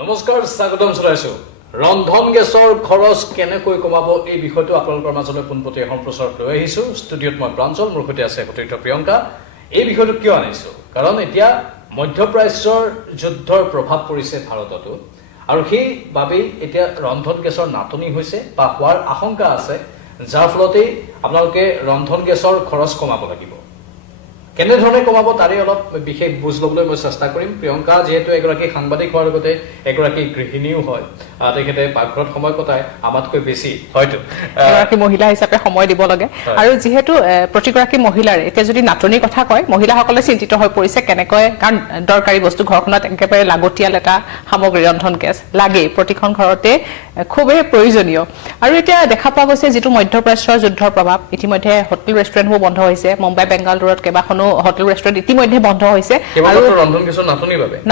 নমস্কাৰ স্বাগতম জনাইছো ৰন্ধন গেছৰ খৰচ কেনেকৈ কমাব এই বিষয়টো আপোনালোকৰ মাজলৈ পোনপতি এখন প্ৰচাৰত লৈ আহিছো ষ্টুডিঅ'ত মই প্ৰাঞ্জল মোৰ সৈতে আছে সতীৰ্থ প্ৰিয়ংকা এই বিষয়টো কিয় আনিছো কাৰণ এতিয়া মধ্যপ্ৰাচ্যৰ যুদ্ধৰ প্ৰভাৱ পৰিছে ভাৰততো আৰু সেইবাবেই এতিয়া ৰন্ধন গেছৰ নাটনি হৈছে বা হোৱাৰ আশংকা আছে যাৰ ফলতেই আপোনালোকে ৰন্ধন গেছৰ খৰচ কমাব লাগিব কেনে ধৰণে কমাব তাৰে অলপ বিশেষ বুজ লবলৈ মই চেষ্টা কৰিম প্ৰিয়ংকা যেহেতু এগৰাকী সাংবাদিক হোৱাৰ লগতে এগৰাকী গৃহিণীও হয় তেখেতে পাকঘৰত সময় কটায় আমাতকৈ বেছি হয়তো এগৰাকী মহিলা হিচাপে সময় দিব লাগে আৰু যেহেতু প্ৰতিগৰাকী মহিলাৰ এতিয়া যদি নাটনিৰ কথা কয় মহিলাসকলে চিন্তিত হৈ পৰিছে কেনেকৈ কাৰণ দৰকাৰী বস্তু ঘৰখনত একেবাৰে লাগতিয়াল এটা সামগ্ৰী ৰন্ধন গেছ লাগে প্ৰতিখন ঘৰতে খুবেই প্ৰয়োজনীয় আৰু এতিয়া দেখা পোৱা গৈছে যেটো মধ্যপ্ৰাচ্যৰ যুদ্ধৰ প্ৰভাৱ ইতিমধ্যে হোটেল ৰেষ্টুৰেণ্টবোৰ বন্ধ হৈছে মুম্বাই বেংগালুৰুত কেবাখনো হোটেল ৰেষ্টুৰেণ্ট ইতিমধ্যে বন্ধ হৈছে আৰু ৰন্ধন গেছৰ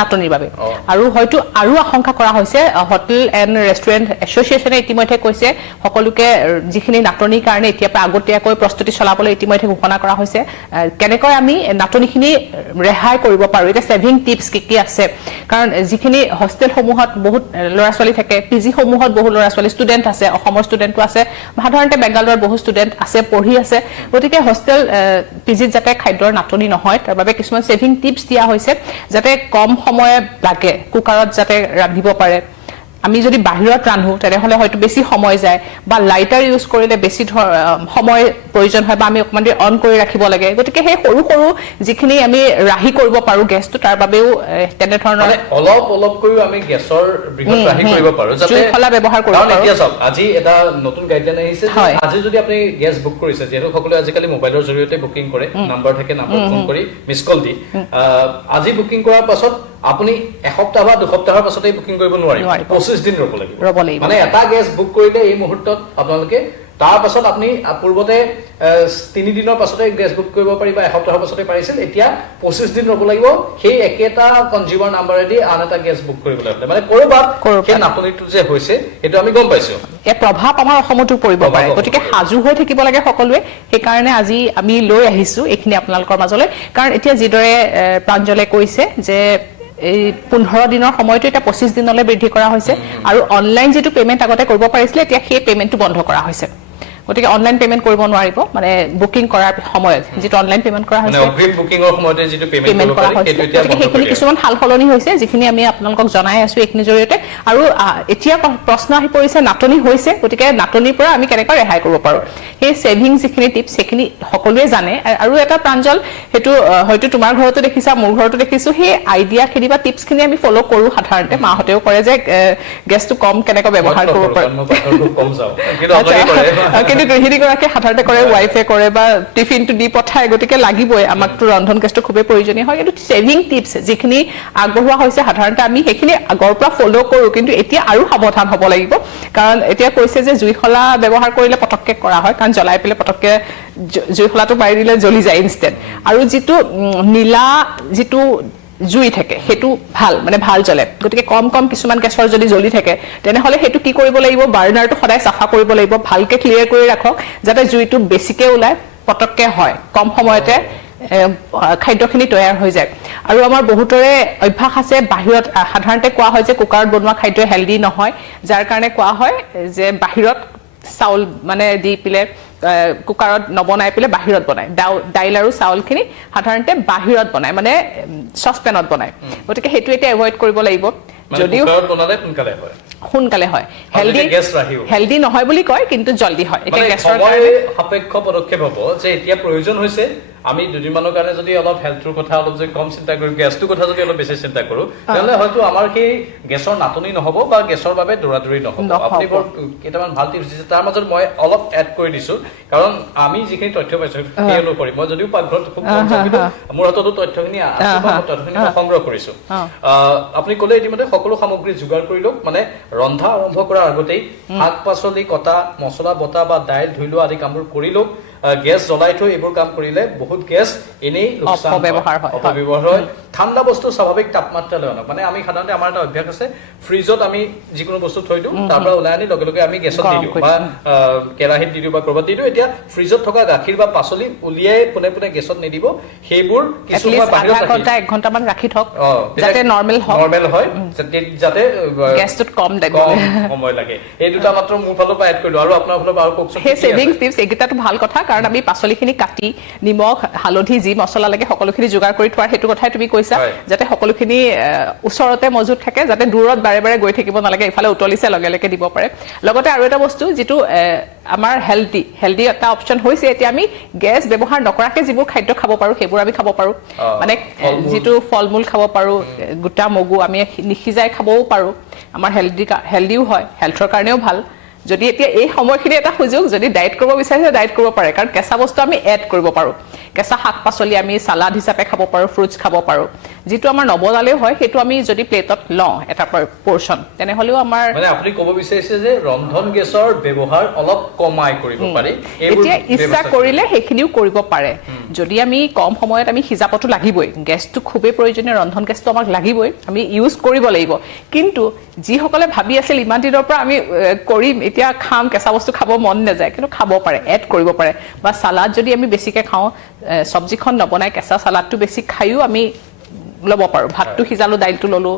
নাটনিৰ বাবে আৰু হয়তো আৰু আশংকা কৰা হৈছে হোটেল এণ্ড ৰেষ্টুৰেণ্ট এছ'চিয়েশ্যনে ইতিমধ্যে কৈছে সকলোকে যিখিনি নাটনিৰ কাৰণে এতিয়া আগতীয়াকৈ প্ৰস্তুতি চলাবলৈ ইতিমধ্যে ঘোষণা কৰা হৈছে কেনেকৈ আমি নাটনিখিনি ৰেহাই কৰিব পাৰোঁ এটা সেভিং টিপছ কি আছে কাৰণ যিখিনি হোষ্টেলসমূহত বহুত ল'ৰা ছোৱালী থাকে পিজি সমূহত বহু ল'ৰা ছোৱালী ষ্টুডেণ্ট আছে অসমৰ ষ্টুডেণ্টো আছে সাধাৰণতে বেংগালুৰুৰ বহু ষ্টুডেণ্ট আছে পঢ়ি আছে গতিকে হোষ্টেল পিজিত যাতে খাদ্যৰ নাটনি নহয় তাৰ বাবে কিছুমান সেভিং টিপছ দিয়া হৈছে যাতে কম সময় লাগে কুকাৰত যাতে ৰান্ধিব পাৰে আমি যদি বাহিৰত ৰান্ধো তেনেহলে হয়তো বেছি সময় যায় বা লাইটাৰ ইউজ কৰিলে বেছি সময় প্ৰয়োজন হয় বা আমি অকমান অন কৰি ৰাখিব লাগে গতিকে সেই সৰু সৰু যিখিনি আমি ৰাহি কৰিব পাৰো গেছটো তাৰ বাবেও তেনে ধৰণৰ অলপ কৰি আমি গেছৰ বৃহৎ ৰাহি কৰিব পাৰো যাতে জুইশলা ব্যৱহাৰ কৰিব পাৰো এতিয়া চাওক আজি এটা নতুন গাইডলাইন আহিছে আজি যদি আপুনি গেছ বুক কৰিছে যেহেতু সকলোৱে আজিকালি মোবাইলৰ জৰিয়তে বুকিং কৰে নাম্বাৰ থাকে নাম্বাৰ ফোন কৰি মিছ কল দি আজি বুকিং কৰাৰ পাছত আপুনি এসপ্তাহ বা দুসপ্তাহৰ পাছতেই বুকিং কৰিব নোৱাৰিব 25 দিন ৰ'ব লাগিব মানে এটা গেছ বুক কৰিলে এই মুহূৰ্তত আপোনালোকে তাৰ পাছত আপুনি পূৰ্বতে 3 দিনৰ পাছতে গেছ বুক কৰিব পাৰিবা এসপ্তাহৰ পাছতে পাৰিছিল এতিয়া 25 দিন ৰ'ব লাগিব সেই একেটা কনজিউমাৰ নাম্বাৰেদি আন এটা গেছ বুক কৰিবলৈ হ'লে মানে কৰবাত সেই নাটনিটো যে হৈছে এইটো আমি গম পাইছো এই প্ৰভাৱ আমাৰ অসমতো পৰিব পাৰে গতিকে সাজু হৈ থাকিব লাগে সকলোৱে সেই কাৰণে আজি আমি লৈ আহিছো এইখিনি আপোনালোকৰ মাজলৈ কাৰণ এতিয়া যিদৰে প্ৰাঞ্জলে কৈছে যে এই 15 দিনৰ সময়টো এটা 25 দিনলৈ বৃদ্ধি কৰা হৈছে আৰু অনলাইন যেটো পেমেন্ট আগতে কৰিব পাৰিছিলে এতিয়া সেই পেমেন্টটো বন্ধ কৰা হৈছে গতিকে অনলাইন পেমেন্ট কৰিব নোৱাৰিব মানে বুকিং কৰাৰ সময়ত যেটো অনলাইন পেমেন্ট কৰা হৈছে মানে অগ্ৰিম বুকিংৰ সময়তে যেটো পেমেন্ট কৰা হয় সেইটো এতিয়া বন্ধ কৰি কিছুমান হালসলনি হৈছে যিখিনি আমি আপোনালোকক জনাই আছো এইখিনি জৰিয়তে আৰু এতিয়া প্ৰশ্ন আহি পৰিছে নাটনি হৈছে গতিকে নাটনিৰ পৰা আমি কেনেকৈ ৰেহাই কৰিব পাৰো সেই সেভিং যিখিনি টিপছ সেইখিনি সকলোৱে জানে আৰু এটা প্ৰাঞ্জল হেতু হয়তো তোমাৰ ঘৰতো দেখিছা মোৰ ঘৰতো দেখিছো সেই আইডিয়া খিনি বা টিপছ খিনি আমি ফলো কৰো সাধাৰণতে মাহতেও কৰে যে গেছটো কম কেনেকৈ ব্যৱহাৰ কৰিব পাৰো কম যাও কিন্তু আপুনি কৰে কিন্তু গৃহিণীগৰাকী সাধাৰণতে কৰে ৱাইফে কৰে বা টিফিনটো দি পঠায় গতিকে লাগিবই আমাকতো ৰন্ধন গেছটো খুবেই প্ৰয়োজনীয় হয় কিন্তু সেভিং টিপছ যিখিনি আগবঢ়োৱা হৈছে সাধাৰণতে আমি সেইখিনি আগৰ পৰা ফলো কৰো কিন্তু এতিয়া আৰু সাৱধান হ'ব লাগিব কাৰণ এতিয়া কৈছে যে জুইশলা ব্যৱহাৰ কৰিলে পটককে কৰা হয় কাৰণ জ্বলাই পেলে পটককে জুইশলাটো মাৰি দিলে জ্বলি যায় ইনষ্টেন্ট আৰু যিটো নীলা যিটো জুই থাকে হেতু ভাল মানে ভাল জ্বলে গতিকে কম কিছুমান গেছৰ যদি জ্বলি থাকে তেনেহলে হেতু কি কৰিব লাগিব বাৰ্নাৰটো সদায় সাফা কৰিব লাগিব ভালকে ক্লিয়াৰ কৰি ৰাখক যাতে জুইটো বেছিকে ওলাই পটককে হয় কম সময়তে খাদ্যখিনি তৈয়াৰ হৈ যায় আৰু আমাৰ বহুতৰে অভ্যাস আছে বাহিৰত সাধাৰণতে কোৱা হয় যে কুকাৰত বনোৱা খাদ্য হেলদি নহয় যাৰ কাৰণে কোৱা হয় যে বাহিৰত চাউল মানে দি পিলে কুকাৰত নবনাই পিলে বাহিৰত বনাই দাইল আৰু চাউলখিনি সাধাৰণতে বাহিৰত বনাই মানে সসপেনত বনাই গতিকে হেতু এটা এভয়েড কৰিব লাগিব যদিও কুকাৰত বনালে সোনকালে হয় হেলদি নহয় বুলি কয় কিন্তু জলদি হয় এটা গেছৰ কাৰণে সাপেক্ষ পদক্ষেপ হ'ব যে এতিয়া প্ৰয়োজন হৈছে আমি দুদিনমানৰ কাৰণে যদি অলপ হেলথৰ কথা অলপ যে কম চিন্তা কৰো গেছটো কথা যদি অলপ বেছি চিন্তা কৰো তেতিয়াহ'লে হয়তো আমাৰ সেই গেছৰ নাটনি নহ'ব বা গেছৰ বাবে দৌৰাদৌৰি নহ'ব আপুনি কেইটামান ভাল টিপছ দিছে তাৰ মাজত মই অলপ এড কৰি দিছো কাৰণ আমি যিখিনি তথ্য পাইছো সেই অনুসৰি মই যদিও পাকঘৰত খুব কম যাওঁ কিন্তু মোৰ হাততো তথ্যখিনি আছে বা তথ্যখিনি সংগ্ৰহ কৰিছো আপুনি ক'লে ইতিমধ্যে সকলো সামগ্ৰী যোগাৰ কৰি লওক মানে ৰন্ধা আৰম্ভ কৰাৰ আগতেই শাক পাচলি কটা মছলা বটা বা দাইল ধুই লোৱা আদি কামবোৰ কৰি লওক গেছ জ্বলাই থৈ এইবোৰ কাম কৰিলে বহুত গেছ এনেই অপব্যৱহাৰ হয় ঠাণ্ডা বস্তু স্বাভাৱিক তাপমাত্ৰালৈ আনক মানে আমি সাধাৰণতে আমাৰ এটা অভ্যাস আছে ফ্ৰিজত আমি যিকোনো বস্তু থৈ দিওঁ তাৰ পৰা ওলাই আনি লগে লগে আমি গেছত দি দিওঁ বা কেৰাহীত দি দিওঁ বা ক'ৰবাত দি দিওঁ এতিয়া ফ্ৰিজত থকা গাখীৰ বা পাচলি উলিয়াই পোনে পোনে গেছত নিদিব সেইবোৰ কিছু সময় বাহিৰত ৰাখি 1 ঘণ্টামান ৰাখি থওক যাতে নৰ্মেল হয় যাতে গেছটোত কম সময় লাগে এই দুটা মাত্ৰ মোৰ ফালৰ পৰা এড কৰিলো আৰু আপোনাৰ ফালৰ পৰা আৰু কওকচোন সেই সেভিং টিপছ এইকেইটাটো ভাল কথা কাৰণ আমি পাচলিখিনি কাটি নিমখ হালধি যি মছলা লাগে সকলোখিনি যোগাৰ কৰি থোৱাৰ সেইটো কথাই তুমি কৈছা যাতে সকলোখিনি ওচৰতে মজুত থাকে যাতে দূৰত বাৰে বাৰে গৈ থাকিব নালাগে ইফালে উতলিছে লগে লগে দিব পাৰে লগতে আৰু এটা বস্তু যিটো আমাৰ হেলদি এটা অপচন হৈছে এতিয়া আমি গেছ ব্যৱহাৰ নকৰাকে যিবোৰ খাদ্য খাব পাৰো সেইবোৰ আমি খাব পাৰো মানে যিটো ফলমূল খাব পাৰো গোটা মগু আমি নিখিজাই খাবও পাৰো আমাৰ হেলদিও হয় হেলথৰ কাৰণেও ভাল যদি এতিয়া এই সময়খিনি এটা সুযোগ যদি ডায়েট কৰিব বিচাৰিছে ডায়েট কৰিব পাৰে কাৰণ কেঁচা বস্তু আমি এড কৰিব পাৰো কেঁচা শাক পাচলি আমি সালাড হিচাপে খাব পাৰো ফ্ৰুটছ খাব পাৰো যেটো আমাৰ নবনালেও হয় হেতু আমি যদি প্লেটত লওঁ এটা পোৰশন তেনেহলেও আমাৰ মানে আপুনি ক'ব বিচাৰিছে যে ৰন্ধন গেছৰ ব্যৱহাৰ অলপ কমাই কৰিব পাৰি এতিয়া ইচ্ছা কৰিলে হেখিনিও কৰিব পাৰে যদি আমি কম সময়ত আমি হিজাপটো লাগিবই গেছটো খুবেই প্ৰয়োজনীয় ৰন্ধন গেছটো আমাক লাগিবই আমি ইউজ কৰিব লাগিব কিন্তু যি সকলে ভাবি আছিল ইমান দিনৰ পৰা আমি কৰিম এতিয়া খাম কেঁচা বস্তু খাব মন নাযায় কিন্তু খাব পাৰে এড কৰিব পাৰে বা সালাড যদি আমি বেছিকে খাওঁ সবজিখন নবনাই কেঁচা সালাডটো বেছি খাইও আমি লব পাৰো ভাতটো হিজালো দাইলটো ললো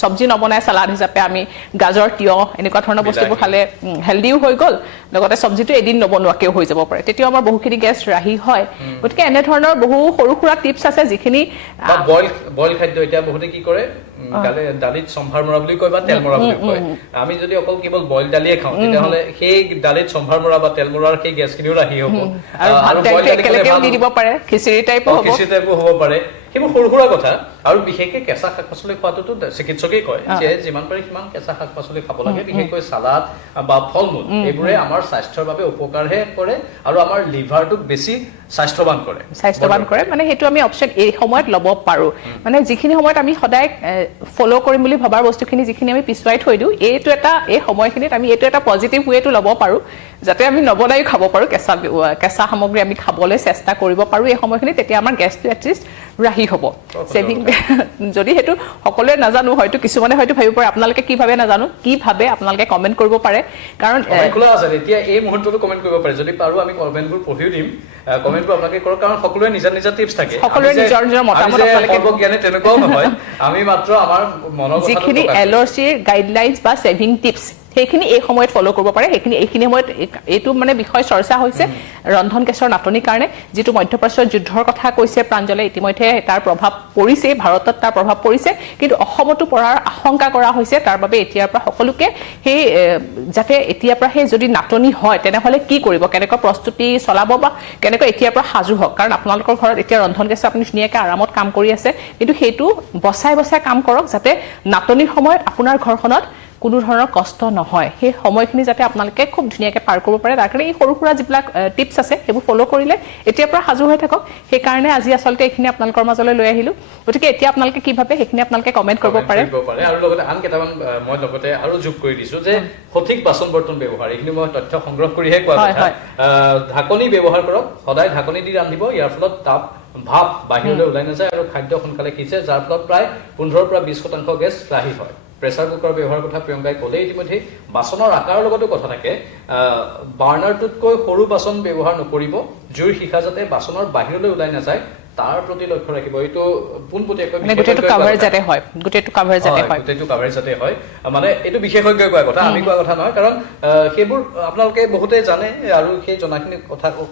সবজি নবনাই সালাড হিচাপে আমি গাজৰ তিয়হ এনেকুৱা ধৰণৰ বস্তুবোৰ খালে হেলদিও হৈ গল লগতে সবজিটো এদিন নবনোৱাকেও হৈ যাব পাৰে তেতিয়া আমাৰ বহুখিনি গেছ ৰাহি হয় গতিকে এনে ধৰণৰ বহু সৰু সুৰা টিপছ আছে যিখিনি বইল খাদ্য এতিয়া বহুতে কি কৰে দালিত সম্ভাৰ মৰা বুলি কয় বা তেল মৰা বুলি কয় আমি যদি অকল কেৱল বইল দালিয়ে খাওঁ তেতিয়াহ'লে সেই দালিত সম্ভাৰ মৰা বা তেল মৰাৰ সেই গেছখিনিও ৰাহি হ'ব আৰু বইল একেলগেও দি দিব পাৰে খিচিৰি টাইপো হ'ব পাৰে সেইবোৰ সৰু সুৰা কথা আৰু বিশেষকৈ কেঁচা শাক পাচলি খোৱাটোতো চিকিৎসকেই কয় যে যিমান পাৰি সিমান কেঁচা শাক পাচলি খাব লাগে বিশেষকৈ সালাড বা ফল মূল এইবোৰে আমাৰ স্বাস্থ্যৰ বাবে উপকাৰহে কৰে আৰু আমাৰ লিভাৰটোক বেছি স্বাস্থ্যৱান কৰে মানে হেতু আমি অপচন এই সময়ত লব পাৰো মানে যিখিনি সময়ত আমি সদায় ফলো কৰিম বুলি ভাবাৰ বস্তুখিনি যিখিনি আমি পিছুৱাই থৈ দিও এইটো এটা এই সময়খিনিত আমি এইটো এটা পজিটিভ ওয়েটো লব পাৰো যাতে আমি নবনাই খাব পাৰো কেঁচা সামগ্ৰী আমি খাবলৈ চেষ্টা কৰিব পাৰো এই সময়খিনি তেতিয়া আমাৰ গেছটো এটলিষ্ট ৰাহি হ'ব সেভিং যদি হেতু সকলোৱে নাজানো হয়তো কিছুমানে হয়তো ভাবিব পাৰে আপোনালোকে কি ভাবে নাজানো কি ভাবে আপোনালোকে কমেন্ট কৰিব পাৰে কাৰণ খোলা আছে এতিয়া এই মুহূৰ্তটো কমেন্ট কৰিব পাৰে যদি পাৰো আমি কমেন্টবোৰ পঢ়িও দিম কমেন্টবোৰ আপোনালোকে কৰক কাৰণ সকলোৱে নিজা টিপছ থাকে সকলোৱে নিজৰ মতামত আপোনালোকে জ্ঞানে তেনেকুৱাও নহয় আমি মাত্ৰ আমাৰ মনৰ কথাটো যিখিনি এলঅচিৰ গাইডলাইনছ বা সেভিং টিপছ সেইখিনি এই সময়ত ফলো কৰিব পাৰে এইখিনি সময়ত এইটো মানে বিষয় চৰ্চা হৈছে ৰন্ধন গেছৰ নাটনিৰ কাৰণে যেটো মধ্যপ্ৰাচ্যৰ যুদ্ধৰ কথা কৈছে প্ৰাঞ্জলে ইতিমধ্যে তাৰ প্ৰভাৱ পৰিছে ভাৰতত তাৰ প্ৰভাৱ পৰিছে কিন্তু অসমতো পৰাৰ আশংকা কৰা হৈছে তাৰ বাবে এতিয়াৰ পৰা সকলোকে সেই যাতে এতিয়াৰ পৰা সেই যদি নাটনি হয় তেনেহলে কি কৰিব কেনেকৈ প্ৰস্তুতি চলাব বা কেনেকৈ এতিয়াৰ পৰা সাজু হওক কাৰণ আপোনালোকৰ ঘৰত এতিয়া ৰন্ধন গেছ আপুনি ধুনীয়াকৈ আৰামত কাম কৰি আছে কিন্তু সেইটো বচাই কাম কৰক যাতে নাটনিৰ সময়ত আপোনাৰ ঘৰখনত কোনো ধৰণৰ কষ্ট নহয় সেই সময়খিনি যাতে আপোনালোকে খুব ধুনীয়াকৈ পাৰ কৰিব পাৰে তাৰ কাৰণে এই সৰু সুৰা যিবিলাক টিপছ আছে সেইবোৰ ফলো কৰিলে এতিয়াৰ পৰা সাজু হৈ থাকক সেই কাৰণে আজি আসলতে এইখিনি আপোনালোকৰ মাজলৈ লৈ আহিলো গতিকে এতিয়া আপোনালোকে কি ভাবে সেইখিনি আপোনালোকে কমেন্ট কৰিব পাৰে আৰু লগতে আন কেইটামান মই লগতে আৰু যোগ কৰি দিছো যে সঠিক বাচন বৰ্তন ব্যৱহাৰ এইখিনি মই তথ্য সংগ্ৰহ কৰিহে কোৱা কথা ঢাকনি ব্যৱহাৰ কৰক সদায় ঢাকনি দি ৰান্ধিব ইয়াৰ ফলত তাপ ভাপ বাহিৰলৈ ওলাই নাযায় আৰু খাদ্য সোনকালে সিজে যাৰ ফলত প্ৰায় 15 পৰা 20% গেছ ৰাহি হয় প্ৰেছাৰ কুকাৰ ব্যৱহাৰ কথা প্ৰিয়ংকাই ক'লে ইতিমধ্যে বাচনৰ আকাৰৰ লগতো কথা থাকে বাৰ্নাৰটোতকৈ সৰু বাচন ব্যৱহাৰ নকৰিব জুইৰ শিখা যাতে বাচনৰ বাহিৰলৈ ওলাই নাযায় তাৰ প্ৰতি লক্ষ্য ৰাখিব এইটো পোনপটীয়াকৈ গোটেইটো কভাৰ যাতে হয় মানে এইটো বিশেষজ্ঞই কোৱা কথা আমি কোৱা কথা নহয় কাৰণ সেইবোৰ আপোনালোকে বহুতে জানে আৰু সেই জনাখিনি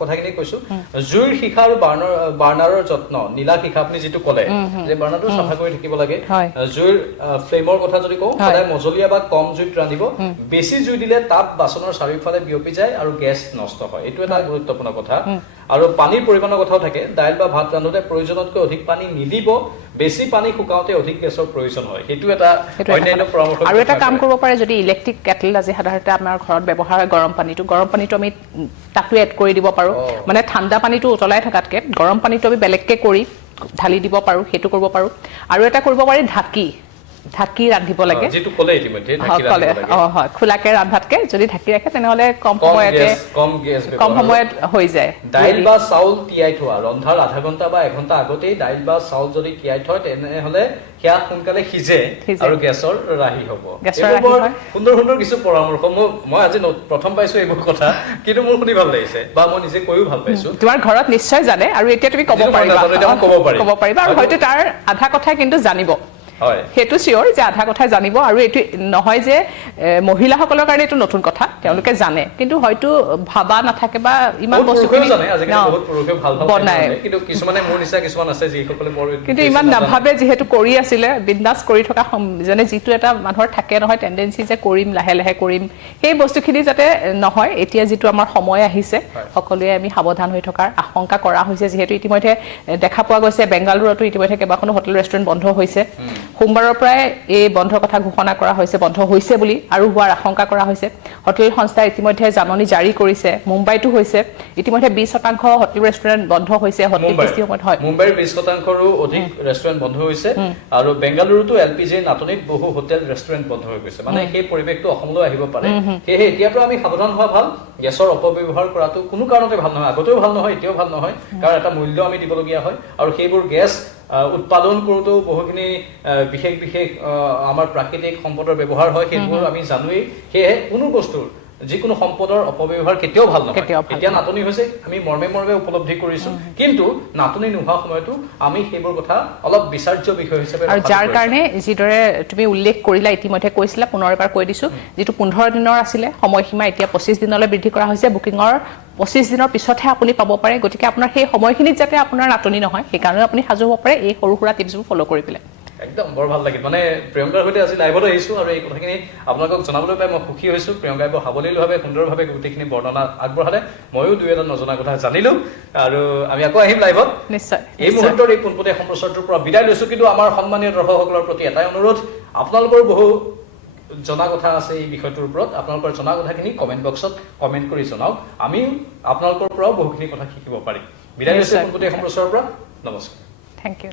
কথাখিনি কৈছো জুইৰ শিখা আৰু বাৰ্নাৰৰ যত্ন নীলা শিখা আপুনি যিটো ক'লে যে বাৰ্নাৰটো চাফা কৰি থাকিব লাগে জুইৰ ফ্লেমৰ কথা যদি কওঁ সদায় মজলীয়া বা কম জুইত ৰান্ধিব বেছি জুই দিলে তাপ বাচনৰ চাৰিওফালে বিয়পি যায় আৰু গেছ নষ্ট হয় এইটো এটা গুৰুত্বপূৰ্ণ কথা আৰু পানীৰ পৰিমাণৰ কথাও থাকে দাইল বা ভাত ৰান্ধোতে প্ৰয়োজনতকৈ অধিক পানী নিদিব বেছি পানী শুকাওতে অধিক গেছৰ প্ৰয়োজন হয় সেইটো এটা অন্যান্য পৰামৰ্শ আৰু এটা কাম কৰিব পাৰে যদি ইলেক্ট্ৰিক কেটল আজি সাধাৰণতে আমাৰ ঘৰত ব্যৱহাৰ হয় গৰম পানীটো আমি তাতো এড কৰি দিব পাৰো মানে ঠাণ্ডা পানীটো উতলাই থাকাতকে গৰম পানীটো আমি বেলেগকে কৰি ঢালি দিব পাৰো সেইটো কৰিব পাৰো আৰু এটা কৰিব পাৰি ঢাকি ঢাকি ৰান্ধিব লাগে যেটো ক'লে ইতিমধ্যে ঢাকি ৰান্ধিব লাগে হয় খোলাকে ৰান্ধাতকে যদি ঢাকি ৰাখে তেনেহলে কম গেছ সময়ত হৈ যায় দাইল বা চাউল তিয়াই থোৱা ৰন্ধাৰ আধা ঘণ্টা বা এঘণ্টা আগতেই দাইল বা চাউল যদি তিয়াই থয় তেনেহলে সেয়া সোনকালে সিজে আৰু গেছৰ ৰাহি হ'ব সুন্দৰ সুন্দৰ কিছু পৰামৰ্শ মই আজি প্ৰথম পাইছো এইবোৰ কথা কিন্তু মোৰ শুনি ভাল লাগিছে বা মই নিজে কৈও ভাল পাইছো তোমাৰ ঘৰত নিশ্চয় জানে আৰু এতিয়া তুমি ক'ব পাৰিবা আৰু হয়তো তাৰ আধা কথা কিন্তু জানিব হয় হেতু চিওৰ যে আধা কথা জানিব আৰু এটো নহয় যে মহিলাসকলৰ কাৰণে এটো নতুন কথা তেওঁলোকে জানে কিন্তু হয়তো ভাবা নাথাকে বা ইমান বস্তুখিনি জানে আজিকালি বহুত পুৰুষে ভাল কিন্তু কিছুমানে মোৰ নিচা কিছুমান আছে যিসকলে বৰ কিন্তু ইমান নাভাবে যেহেতু কৰি আছিলে বিন্দাস কৰি থকা যেনে যিটো এটা মানুহৰ থাকে নহয় টেন্ডেন্সি যে কৰিম লাহে লাহে কৰিম সেই বস্তুখিনি যাতে নহয় এতিয়া যিটো আমাৰ সময় আহিছে সকলোৱে আমি সাৱধান হৈ থকাৰ আশংকা কৰা হৈছে যেহেতু ইতিমধ্যে দেখা পোৱা গৈছে বেংগালুৰুতো ইতিমধ্যে কেইবাখনো হোটেল ৰেষ্টুৰেণ্ট বন্ধ হৈছে সোমবাৰৰ পৰাই এই বন্ধৰ কথা ঘোষণা কৰা হৈছে বন্ধ হৈছে বুলি আৰু হোৱাৰ আশংকা কৰা হৈছে হোটেল সংস্থা ইতিমধ্যে জাননী জাৰি কৰিছে মুম্বাইতো হৈছে ইতিমধ্যে 20% হোটেল ৰেষ্টুৰেণ্ট বন্ধ হৈছে হোটেল বেছি সময়ত হয় মুম্বাইৰ 20%ৰো অধিক ৰেষ্টুৰেণ্ট বন্ধ হৈছে আৰু বেংগালুৰুতো এলপিজিৰ নাটনিত বহু হোটেল ৰেষ্টুৰেণ্ট বন্ধ হৈ গৈছে মানে সেই পৰিৱেশটো অসমলৈ আহিব পাৰে সেয়ে এতিয়াৰ পৰা আমি সাৱধান হোৱা ভাল গেছৰ অপব্যৱহাৰ কৰাটো কোনো কাৰণতে ভাল নহয় আগতেও ভাল নহয় এতিয়াও ভাল নহয় কাৰণ এটা মূল্য আমি দিবলগীয়া হয় আৰু সেইবোৰ গেছ উৎপাদন কৰোঁতেও বহুখিনি বিশেষ আমাৰ প্ৰাকৃতিক সম্পদৰ ব্যৱহাৰ হয় সেইবোৰ আমি জানোৱেই সেয়ে কোনো বস্তুৰ যিকোনো সম্পদৰ অপব্যৱহাৰ কেতিয়াও ভাল নহয় এতিয়া নাটনি হৈছে আমি মৰ্মে উপলব্ধি কৰিছো কিন্তু নাটনি নোহোৱা সময়তো আমি সেইবোৰ কথা অলপ বিচাৰ্য বিষয় হিচাপে আৰু যাৰ কাৰণে যিদৰে তুমি উল্লেখ কৰিলা ইতিমধ্যে কৈছিলা পুনৰ এবাৰ কৈ দিছো যেটো 15 দিনৰ আছিলে সময়সীমা এতিয়া 25 দিনলৈ বৃদ্ধি কৰা হৈছে বুকিংৰ 25 দিনৰ পিছতহে আপুনি পাব পাৰে গতিকে আপোনাৰ সেই সময়খিনিত যাতে আপোনাৰ নাটনি নহয় সেই কাৰণে আপুনি সাজু হ'ব পাৰে এই সৰু সুৰা টিপছবোৰ ফলো কৰি পেলাই একদম বৰ ভাল লাগিল মানে প্ৰিয়ংকাৰ সৈতে আজি লাইভত আহিছো আৰু এই কথাখিনি আপোনালোকক জনাবলৈ পাই মই সুখী হৈছো প্ৰিয়ংকাই বৰ সাৱলীলভাৱে সুন্দৰভাৱে গোটেইখিনি বৰ্ণনা আগবঢ়ালে ময়ো দুই এটা নজনা কথা জানিলো আৰু আমি আকৌ আহিম লাইভত নিশ্চয় এই মুহূৰ্তৰ এই পোনপটীয়া সম্প্ৰচাৰটোৰ পৰা বিদায় লৈছো কিন্তু আমাৰ সন্মানীয় দৰ্শকসকলৰ প্ৰতি এটাই অনুৰোধ আপোনালোকৰ বহু জনা কথা আছে এই বিষয়টোৰ ওপৰত আপোনালোকৰ জনা কথাখিনি কমেন্ট বক্সত কমেন্ট কৰি জনাওক আমি আপোনালোকৰ পৰাও বহুখিনি কথা শিকিব পাৰিম বিদায় লৈছো পোনপটীয়া সম্প্ৰচাৰৰ পৰা নমস্কাৰ থ্যাংক ইউ